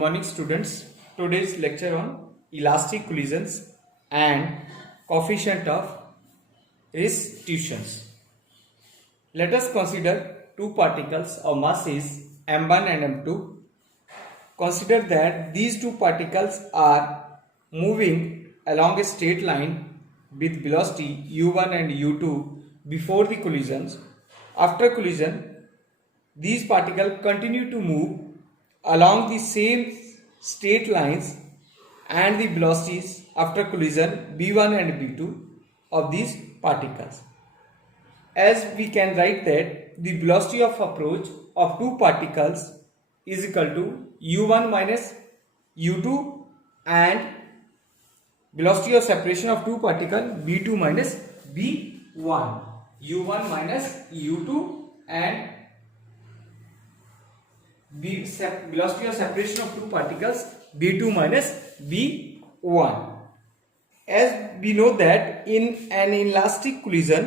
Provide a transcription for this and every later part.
morning students. Today's lecture on elastic collisions and coefficient of restitutions. Let us consider two particles of masses m1 and m2. Consider that these two particles are moving along a straight line with velocity u1 and u2 before the collisions. After collision, these particles continue to move along the same straight lines and the velocities after collision v1 and v2 of these particles. As we can write that the velocity of approach of two particles is equal to u1 minus u2 and velocity of separation of two particles v2 minus v1. u1 minus u2 and velocity of separation of two particles v2 minus v1. As we know that in an elastic collision,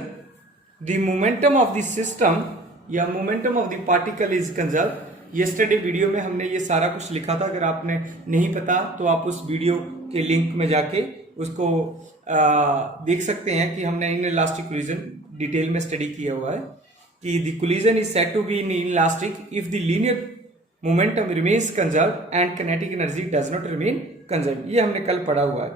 the momentum of the system या momentum of the particle is conserved. Yesterday video में हमने ये सारा कुछ लिखा था. अगर आपने नहीं पता तो आप उस वीडियो के लिंक में जाके उसको देख सकते हैं कि हमने इन इलास्टिक कोलिजन डिटेल में स्टडी किया हुआ है कि the collision is said to be inelastic if the linear momentum remains conserved and kinetic energy does not remain conserved. ये हमने कल पढ़ा हुआ है.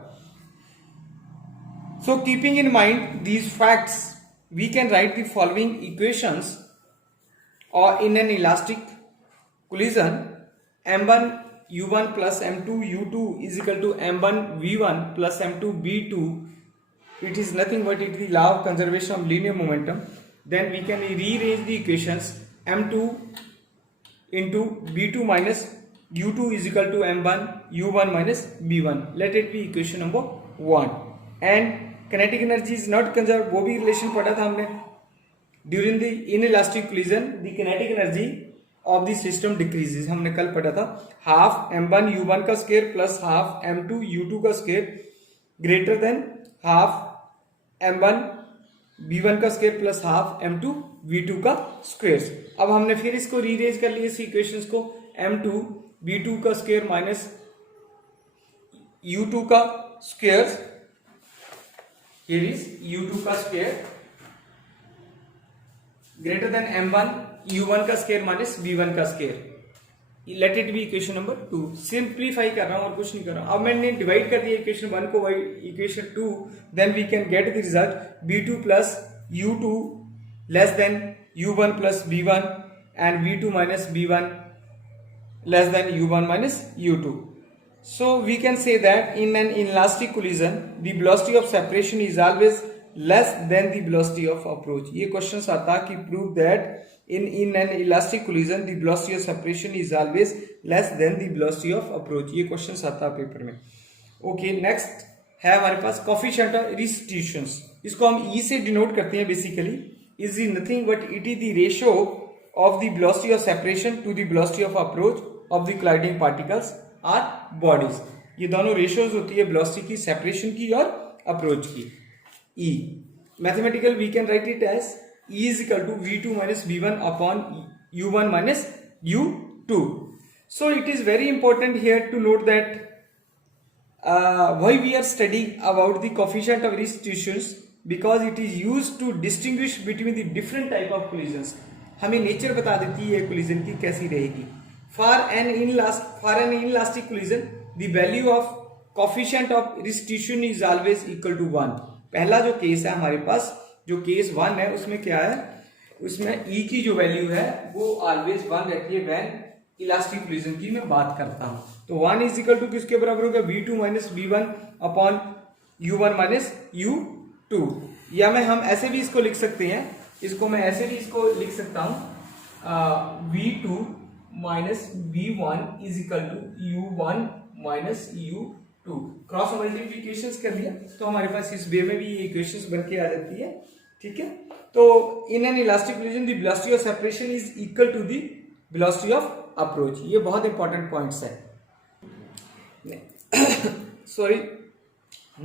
So keeping in mind these facts, we can write the following equations. Or in an elastic collision, m1 u1 plus m2 u2 is equal to m1 v1 plus m2 v2. It is nothing but it is the law of conservation of linear momentum. Then we can rearrange the equations. m2 into v2 minus u2 is equal to m1 u1 minus v1. Let it be equation number 1. And kinetic energy is not conserved. वो भी relation पढ़ा था हमने. During the inelastic collision, the kinetic energy of the system decreases. हमने कल पढ़ा था. Half m1 u1 का square plus half m2 u2 का square greater than half m1 v1 का square plus half m2 v2 का squares. अब हमने फिर इसको रीअरेंज कर लिया इस इक्वेशंस को. m2 v2 का square minus u2 का square. Here is u2 का square greater than m1 u1 का स्क्वायर माइनस v1 का square. Let it be equation number 2. Simplify कर रहा हूं और कुछ नहीं कर रहा हूं. अब मैंने डिवाइड कर दिया इक्वेशन 1 को by equation 2. Then we can get the result v2 plus u2 less than u1 plus v1 and v2 minus v1 less than u1 minus u2. So we can say that in an inelastic collision, the velocity of separation is always less than the velocity of approach. ये question आता कि prove that in an elastic collision the velocity of separation is always less than the velocity of approach. ये question आता paper में. Okay, next है हमारे पास coefficient of restitutions. इसको हम E से डिनोट करते हैं. Basically is nothing but it is the ratio of the velocity of separation to the velocity of approach of the colliding particles or bodies. ये दोनों ratios होती है वेलोसिटी की, सेपरेशन की और अप्रोच की. E. Mathematical we can write it as E is equal to V2 minus V1 upon U1 minus U2. So it is very important here to note that why we are studying about the coefficient of restitutions, because it is used to distinguish between the different type of collisions. हमें nature बता देती है collision की कैसी रहेगी. For an inelastic collision, the value of coefficient of restitution is always equal to 1. पहला जो case है हमारे पास, जो केस 1 है, उसमें क्या है, उसमें E की जो वैल्यू है वो ऑलवेज 1 रहती है व्हेन इलास्टिक कोलिजन की मैं बात करता हूं. तो 1 इज इक्वल टू किसके बराबर होगा, v2 minus v1 upon u1 minus u2. या मैं हम ऐसे भी इसको लिख सकते हैं, इसको मैं ऐसे भी इसको लिख सकता हूं v2 minus v1 is equal to u1 minus u2. Cross multiplication कर लिया तो हमारे पास इस वे में भी ये इक्वेशंस बन के आ जाती है. ठीक है. तो in an elastic collision the velocity of separation is equal to the velocity of approach. ये बहुत इंपॉर्टेंट पॉइंट्स है. सॉरी,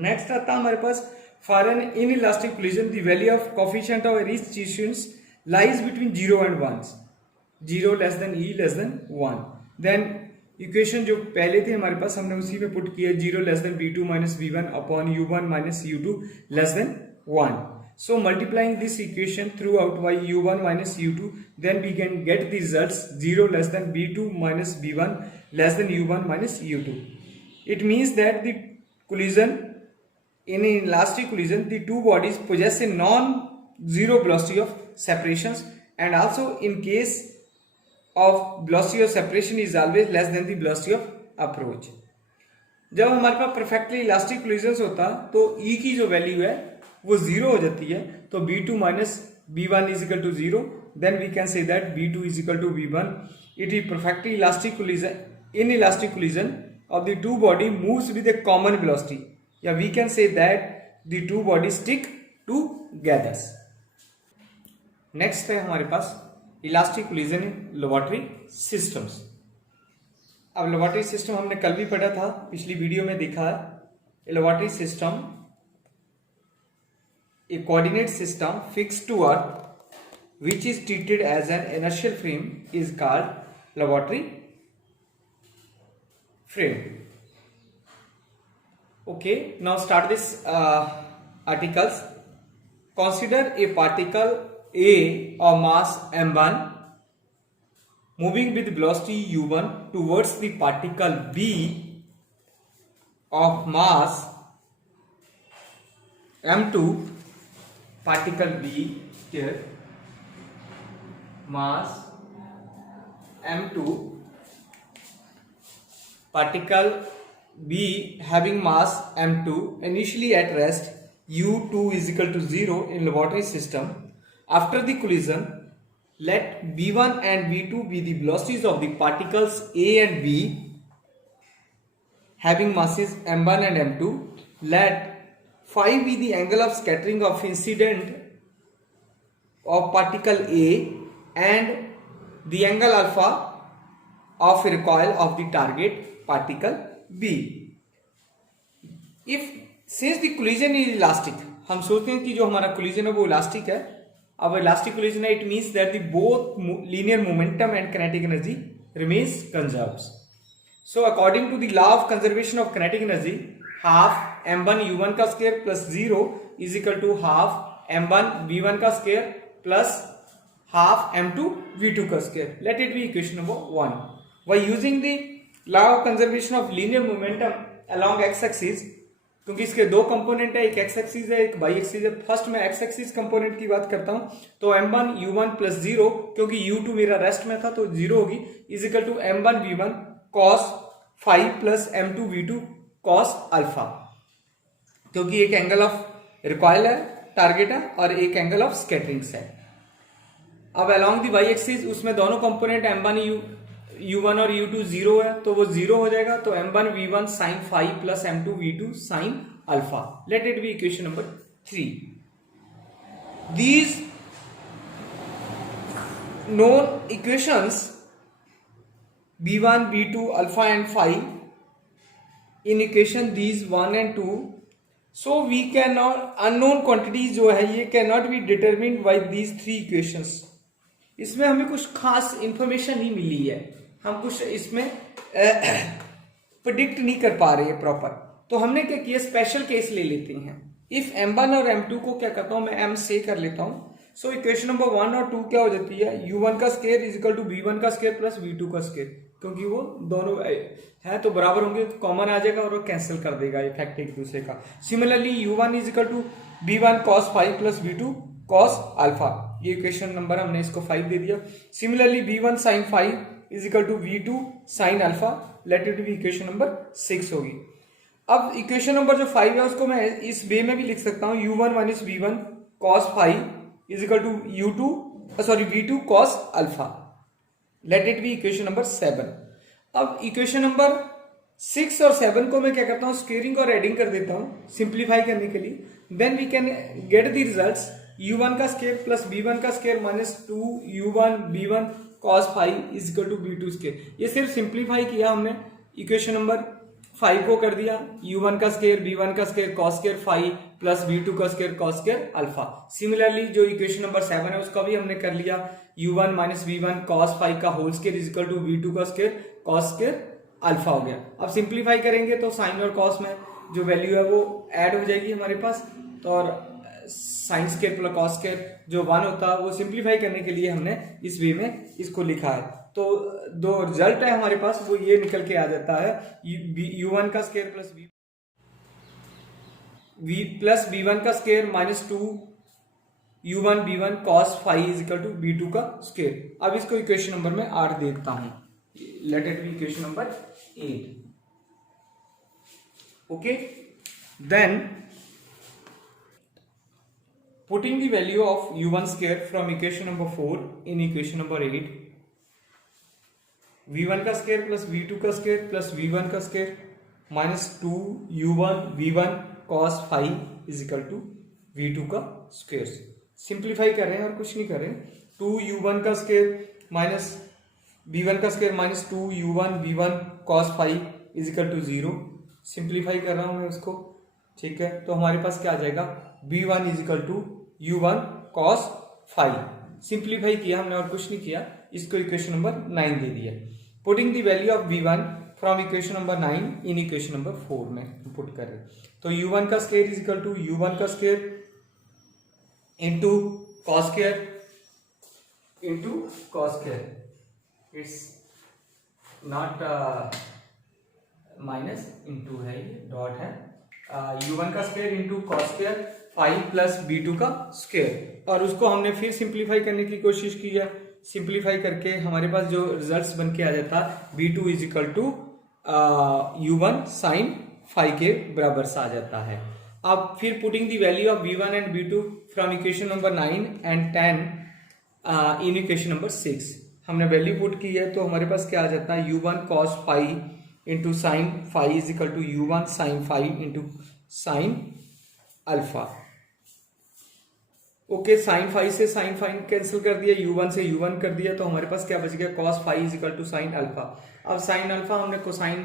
नेक्स्ट आता हमारे पास for an inelastic collision the value of coefficient of resistance lies between 0 and 1. 0 less than E less than 1. Then equation जो पहले थे हमारे पास हमने उसी में पुट किया 0 less then b2 minus b1 upon u1 minus u2 less than 1. So multiplying this equation throughout by u1 minus u2, then we can get the results 0 less than b2 minus b1 less than u1 minus u2. It means that the collision, in an elastic collision, the two bodies possess a non-zero velocity of separations, and also in case of velocity of separation is always less than the velocity of approach. जब हमारे पास perfectly elastic collision होता तो E की जो value है वो zero हो जाती है, तो b2 minus b1 is equal to zero, then we can say that b2 is equal to b1. It is perfectly elastic collision. In elastic collision of the two body moves with a common velocity, या we can say that the two body stick together. Next है हमारे पास elastic collision in laboratory systems. अब laboratory system हमने कल भी पढ़ा था, पिछली वीडियो में देखा है. Laboratory system, a coordinate system fixed to earth which is treated as an inertial frame is called laboratory frame. Okay, now start this articles. Consider a particle A of mass m1 moving with velocity u1 towards the particle B of mass m2. Particle B here, mass m2, particle B having mass m2 initially at rest, u2 is equal to 0 in laboratory system. After the collision, let b1 and b2 be the velocities of the particles A and B having masses m1 and m2. Let phi be the angle of scattering of incident of particle A and the angle alpha of recoil of the target particle B. If since the collision is elastic, हम सोचते हैं कि जो हमारा collision है वो elastic है. अब इलास्टिक collision है, it means that the both linear momentum and kinetic energy remains conserved. So according to the law of conservation of kinetic energy, half m1 u1 का square plus 0 is equal to half m1 v1 का square plus half m2 v2 का square. Let it be equation number 1. By using the law of conservation of linear momentum along X axis, क्योंकि इसके दो component है, एक x axis है एक Y axis है. फर्स्ट मैं एक्स एक्सिस कंपोनेंट की बात करता हूं, तो m1 u1 प्लस 0, क्योंकि u2 मेरा रेस्ट में था तो 0 होगी, is equal to m1 v1 cos phi plus m2 v2 cos alpha, क्योंकि एक एंगल ऑफ रिकॉयल है, टारगेट है, और एक एंगल ऑफ स्कैटरिंग्स है. अब अलोंग दी वाई एक्सिस उसमें दोनों कंपोनेंट m1 u1 और u2 0 है, तो वो 0 हो जाएगा, तो m1 v1 sin phi plus m2 v2 sin alpha. Let it be equation number 3. These known equations b1 b2 alpha and phi in equation these 1 and 2, so we cannot, unknown quantities जो है ये cannot be determined by these three equations. इसमें हमें कुछ खास information नहीं मिली है, हम कुछ इसमें प्रिडिक्ट नहीं कर पा रहे हैं प्रॉपर. तो हमने क्या किया, स्पेशल केस ले लेते हैं. इफ m1 और m2 को क्या करता हूं मैं m से कर लेता हूं. सो इक्वेशन नंबर 1 और 2 क्या हो जाती है, u1 का square is equal to b1 का स्क्वायर प्लस v2 का स्क्वायर, क्योंकि वो दोनों है तो बराबर होंगे, तो कॉमन आ जाएगा और वो कैंसिल कर देगा इफेक्ट एक दूसरे का. Similarly u1 is equal to b1 cos phi plus v2 cos alpha, ये इक्वेशन नंबर हमने इसको 5 दे दिया. Similarly b1 sin phi is equal to v2 sin alpha, let it be equation number 6 होगी. अब इक्वेशन नंबर जो 5 है उसको मैं इस वे में भी लिख सकता हूं, u1 minus v1 cos phi is equal to v2 cos alpha. Let it be equation number 7. अब इक्वेशन नंबर 6 और 7 को मैं क्या करता हूं, स्क्वेयरिंग और एडिंग कर देता हूं सिंप्लीफाई करने के लिए. Then we can get the results, u1 का स्क्वायर प्लस b1 का square minus 2u1 b1 cos phi is equal to b2 square. ये सिर्फ सिंप्लीफाई किया हमने, इक्वेशन नंबर 5 को कर दिया u1 का स्क्वायर b1 का square cos square phi plus b2 का square cos square alpha. Similarly जो इक्वेशन नंबर 7 है उसका भी हमने कर लिया, u1 minus v1 cos phi का whole square is equal to v2 का स्क्वायर cos स्क्वायर अल्फा हो गया। अब सिंप्लीफाई करेंगे तो साइन और कॉस में जो वैल्यू है वो ऐड हो जाएगी हमारे पास, तो और sine square plus cos square जो 1 होता है वो सिंप्लीफाई करने के लिए हमने इस वे में इसको लिखा है। तो दो रिजल्ट है हमारे पास वो ये निकल के आ जाता है u1 का स्क्वायर प्लस b1 का square minus 2 u1 b1 cos phi is equal to b2 का स्क्वायर। अब इसको इक्वेशन नंबर में 8 देखता हूं, let it be equation number 8। Okay, then putting the value of u1 square from equation number 4 in equation number 8, v1 का square plus v2 का square plus v1 का square minus 2 u1 v1 cos phi is equal to v2 का square. Simplify कर रहे हैं और कुछ नहीं कर रहे हैं। 2 u1 का स्क्वायर माइनस v1 का square minus 2 u1 v1 cos phi is equal to 0। Simplify कर रहा हूं मैं उसको, ठीक है। तो हमारे पास क्या आ जाएगा, v1 is equal to u1 cos phi. Simplify किया हमने और कुछ नहीं किया, इसको इक्वेशन नंबर 9 दे दिया। Putting the value of v1 from equation number 9 in equation number 4 में पुट कर रहे हैं। तो u1 का square is equal to u1 का square into cos square into cos square, it's not minus into है, ये डॉट है। u1 का square into cos square phi plus b2 का स्क्वायर, और उसको हमने फिर सिंप्लीफाई करने की कोशिश की है। सिंप्लीफाई करके हमारे पास जो रिजल्ट्स बन के आ जाता है b2 is equal to u1 sine phi के बराबर सा आ जाता है। अब फिर putting the value of v1 and b2 from equation number 9 and 10 in equation number 6 हमने वैल्यू पुट की है, तो हमारे पास क्या आ जाता है, u1 cos phi into sine phi is equal to u1 sine phi into sine alpha. Okay, sine phi से sine phi cancel कर दिया, u1 से u1 कर दिया, तो हमारे पास क्या बच गया, cos phi is equal to sine alpha. अब साइन अल्फा हमने कोसाइन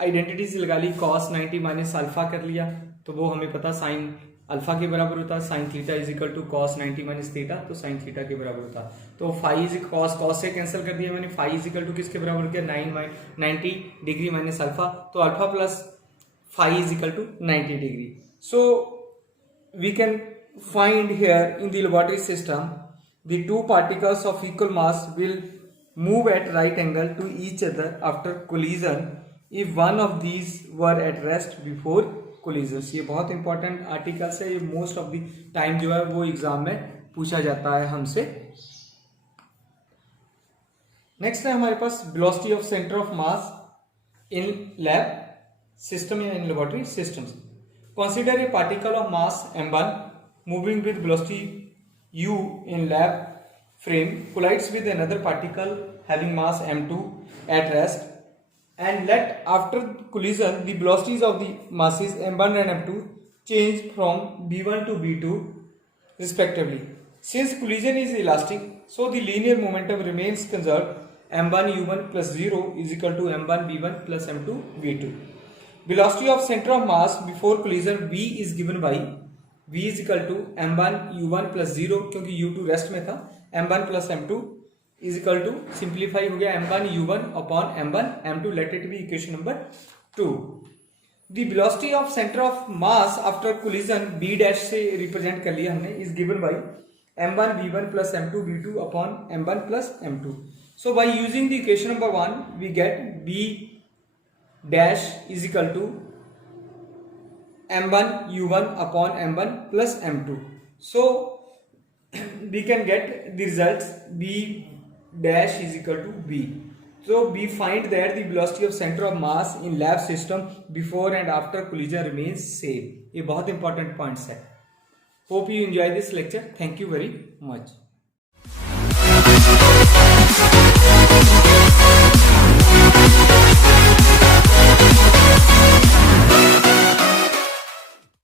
आइडेंटिटी से लगा ली, cos 90 माइनस अल्फा कर लिया, तो वो हमें पता साइन अल्फा के बराबर होता है। Sine theta is equal to cos 90 minus theta, तो साइन थीटा के बराबर होता है। तो फाइव इज कॉस से कैंसिल कर दिया मैंने, फाइव इज इक्वल टू किसके बराबर किया, 90 डिग्री माइनस अल्फा, तो alpha plus phi is equal to 90 degree. So we can find here in the laboratory system the two particles of equal mass will move at right angle to each other after collision if one of these were at rest before collisions। ये बहुत important articles है, ये most of the time जो है वो exam में पूछा जाता है हमसे। नेक्स्ट है हमारे पास velocity of centre of mass in lab system या in laboratory systems. Consider a particle of mass m1 moving with velocity u in lab frame collides with another particle having mass m2 at rest, and let after collision the velocities of the masses m1 and m2 change from b1 to b2 respectively. Since collision is elastic, so the linear momentum remains conserved, m1 u1 plus 0 is equal to m1 b1 plus m2 b2. Velocity of center of mass before collision v is given by v is equal to m1 u1 plus 0, क्योंकि u2 rest में था, m1 plus m2 is equal to, simplify हो गया, m1 u1 upon m1 m2, let it be equation number 2। The velocity of centre of mass after collision b dash से represent कर लिया हमने, is given by m1 v1 plus m2 v2 upon m1 plus m2। So by using the equation number 1 we get b dash is equal to m1 u1 upon m1 plus m2. So we can get the results b dash is equal to b. So we find that the velocity of center of mass in lab system before and after collision remains same. ये बहुत important points है। Hope you enjoy this lecture. Thank you very much.